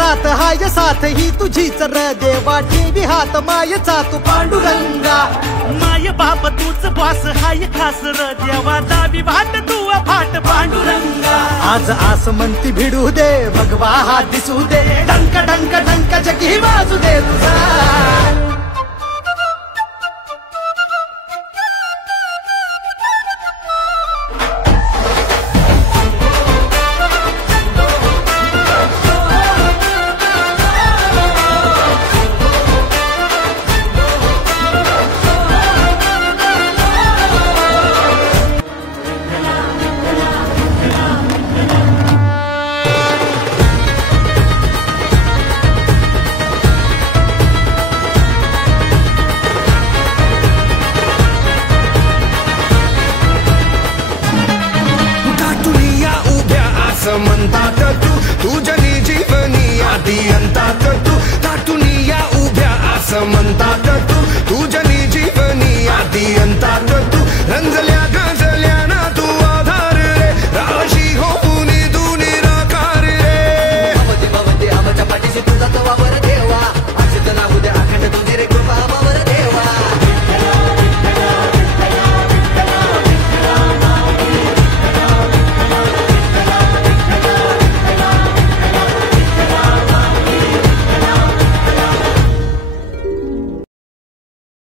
अंतरात हाय साथ ही तुझीच र देवा ठेवी हात मायेचा तू पांडुरंगा माय बाप तूच बॉस हाय खास र देवा दावी भाट तू फाट पांडुरंगा आज आसमंती भिडू दे भगवा हा दिसू दे डंक डंक डंक जगी वाजू दे तुझा म्हणतात तुझनी जीवनी आधी अंतात तू दाटून या उभ्या असं म्हणतात तुझनी जीवनी आधी अंतात